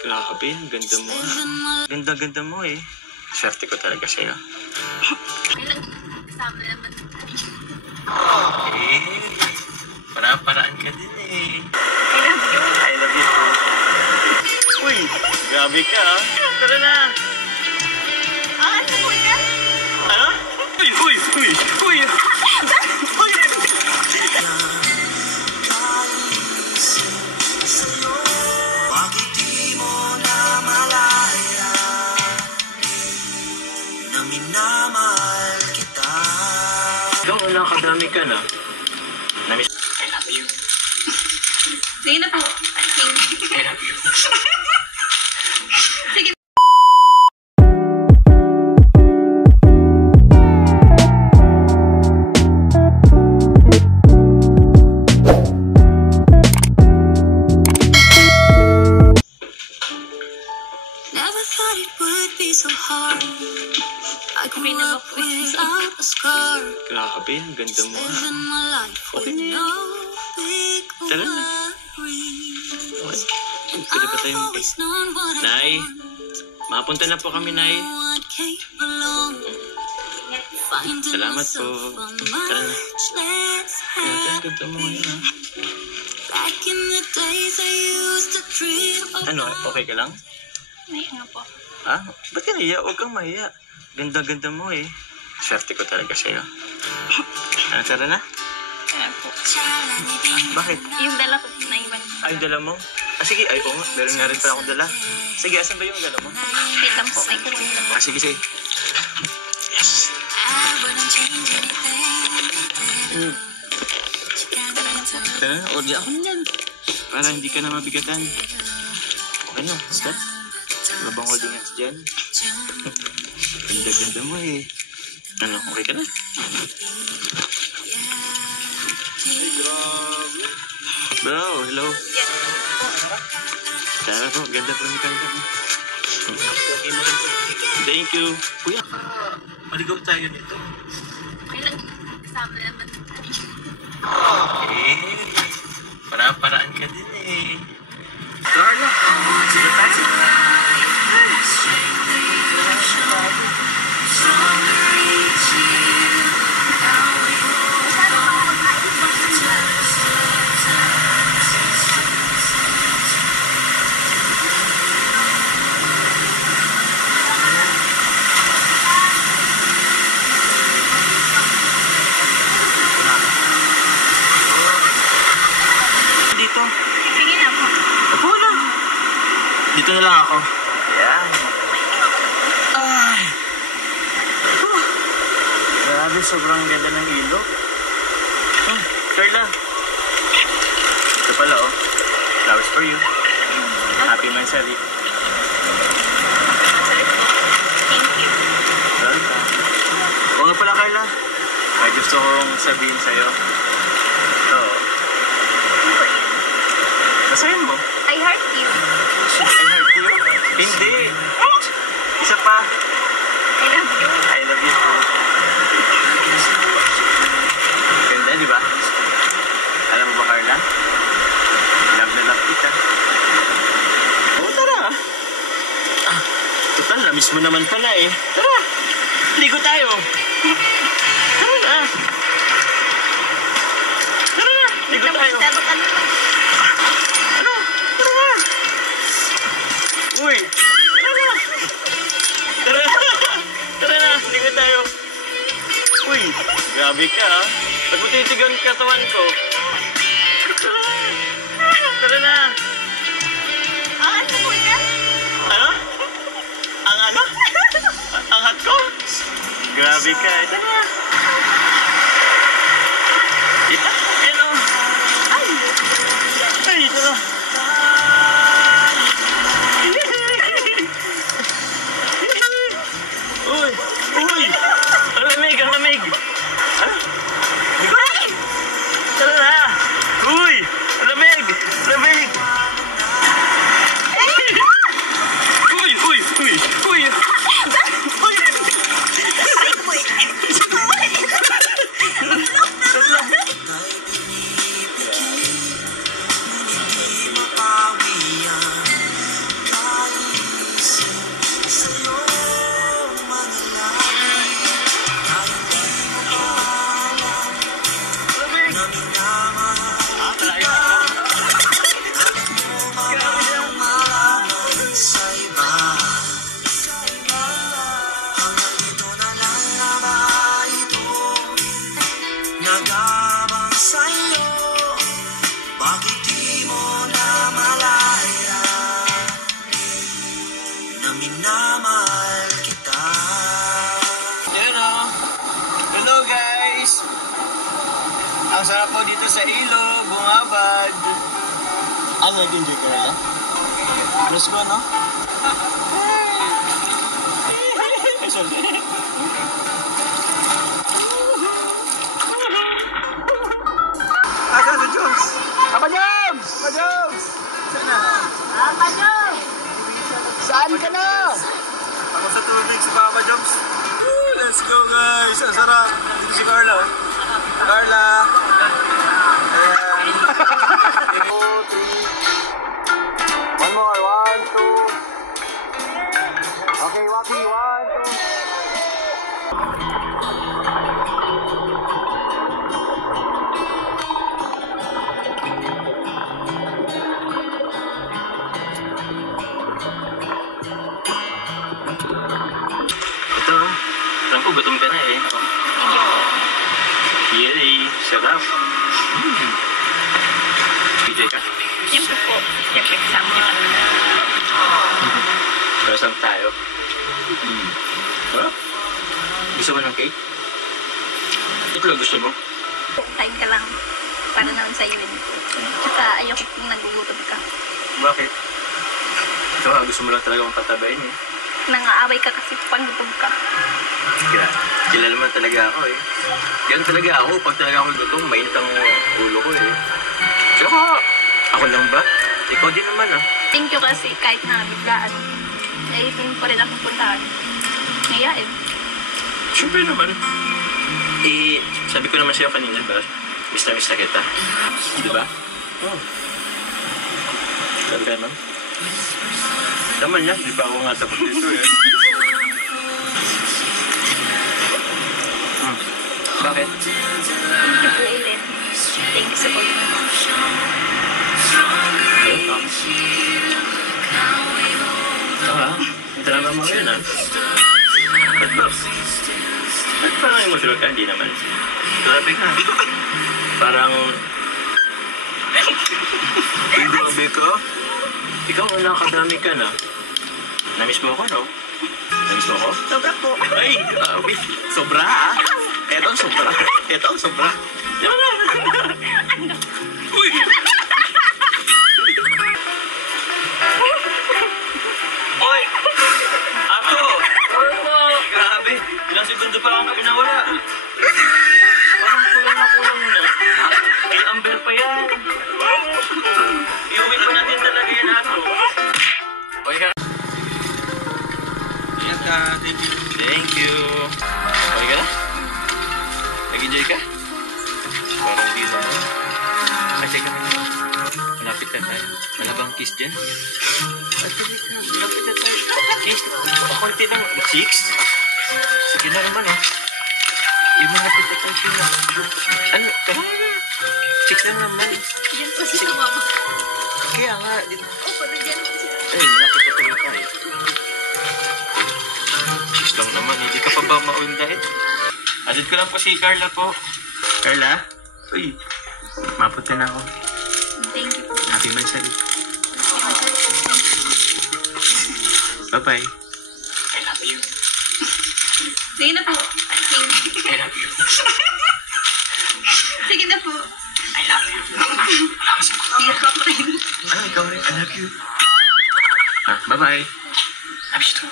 Grabe, ang ganda mo. Ganda-ganda mo eh. Swerte ko talaga sa'yo. Eh, para-paraan ka din eh. I love you. Uy, grabe ka ah. Tara na. Ano po yan? Ano? Uy! Bakit di mo na malaya na minamahal kita? Ikaw wala kadami ka na. Namiss. I love you. Sige na po. I love you. Sige. Never thought it would be so hard. I grew up without a scar. Grabe, ang ganda mo. Living my life with no big Tara na. worries. And Pwede ba I've tayong... always known what I Nay, want. mapunta na po kami, Nay. No one came along. Finding Salamat po. myself on Tara na. much less Grabe, ang ganda mo ngayon ah. back in the days I used to dream of. Ano, okay ka lang? Ay, nga po. Ah, ba't ka nahiya? Huwag kang mahiya. Ganda-ganda mo eh. Swerte ko talaga sa'yo. Ano, tara na? Ayan po. Bakit? Yung dala ko na iwan. Ay, dala mo? Ah, sige. Ay, oo nga. Meron nga rin pala akong dala. Sige, asan ba yung dala mo? Wait lang po. May kukunin na po. Ah, sige, sige. Yes. Tara na, order ako na yan. Para hindi ka na mabigatan. Okay na, basta. Wala bang holding hands dyan? Ganda-ganda mo eh. Ano, okay ka na? Bro, hello. Tara po, ganda po ni Kanta. Thank you. Kuya, maligaw tayo nito. May kasama naman. Eh, para-paraan ka din eh. Carla, sige tayo. Dito. Sige na po. Ako na. Dito na lang ako. Yan. Ay. Grabe, sobrang ganda ng ilog. Carla. Ito pala oh. Flowers for you. Happy Mansari. Sorry po. Thank you. Welcome. Oo nga pala, Carla. May gusto kong sabihin sa'yo. Ito. Basahin mo. I heart you. I heart you. Hindi. Isa pa. I love you. I love you too. Ganda, di ba? Alam mo ba, Carla? Love na love kita. Oo, tara. Ah, total, na-miss mo naman pala eh. Tara, ligo tayo. Tara na. Tara na, ligo tayo. Sabak ano lang. Ano? Tara na. Uy. Tara na. Tara na. Tara na, ligo tayo. Uy, grabe ka ah. Ba't mo tinitigan katawan ko? Tara na. Ano po yan? Ano? Ang ano? Ang hat ko? Grabe ka. Ito na. Ito? Yan o. Ay, Ay, ito na. Uy! Uy! Ang lamig! Ang lamig! Ha? ay! Tara na! Uy! Ang lamig! Lamig! Uy! Uy! Uy! Uy! Uy! Ay, boy. ako dito sa ilog, bumabad. Ano, nag-enjoy ka na? Alas ko, no? Ay, sorry. Asa si Jones? Papa Jones! Papa Jones! Saan na? Papa Joe! Saan ka na? Ako sa tubig si Papa Jones. Let's go, guys! Ang sarap! Dito si Carla. Oh. Carla! Ayan. 2, 3. One more. 1, 2. Okay, Waki. 1, 2. Ito, alam ko gutom ka na eh. Yay, sarap. DJ ka? Siyempre po. Siyempre kasama niyo kami. Kasam tayo. Sarap. Gusto mo ng cake? Ito gusto mo? Time ka lang. Para naman sa'yo yun. Tsaka ayoko kung nagugutom ka. Bakit? Ikaw gusto mo lang talaga akong patabayin eh. Nangaaway ka kasi pag gutom ka. Kilala mo talaga ako eh. Ganun talaga ako. Pag talaga ako gutom, mainit ang ulo ko eh. Tsaka, ako lang ba? Ikaw din naman ah. Thank you kasi kahit na biglaan. Eh, hindi pa rin akong puntahan. Ngayain. Siyempre naman. Eh, sabi ko naman sa'yo kanina ba? Miss na kita. Di ba? Oo. Sabi ka naman? Naman yan, di pa ako nga tapos dito eh. Bakit? Thank you po ulit. Thank you sa pag-ibig. Ito naman mo yun ah. At parang emotional ka, hindi naman. Grabe ka. Parang... Ay, grabe ka. Ikaw wala kadami ka na. Namiss mo ako, no? Namiss mo ako? Sobra po. Ay, grabe. Sobra ah. Eto ang sobra. Eto ang sobra. Uy! Oy! Ako! Grabe! Ilang segundo pa lang kami nawala. Parang kulang na na. Kay Amber pa yan. Iuwi pa natin talaga yan ako. Okay ka? Ingat ka. Thank you. Thank you. Okay ka na? Nag-enjoy ka? Parang di na. Kasi kami na. Malapit na tayo. Wala bang kiss dyan? At malapit na tayo. Kiss. Pakunti lang. 6? Sige na naman eh. Malapit na tayo sila. Ano? Tara na. 6 lang naman. Diyan po si mama. Kaya nga. Opo, nandiyan po siya. Ay, lapit na tuloy tayo. 6 lang naman. Hindi ka pa ba maundahin? Adit ko lang po si Carla po. Carla? Uy, mapunta na ako. Thank you po. Happy Mansari. Bye-bye. I love you. Sige na po. Thank you. I love you. Sige na po. I love you. Sige pa po rin. Ano, ikaw rin? I love you. Bye-bye. Love you too.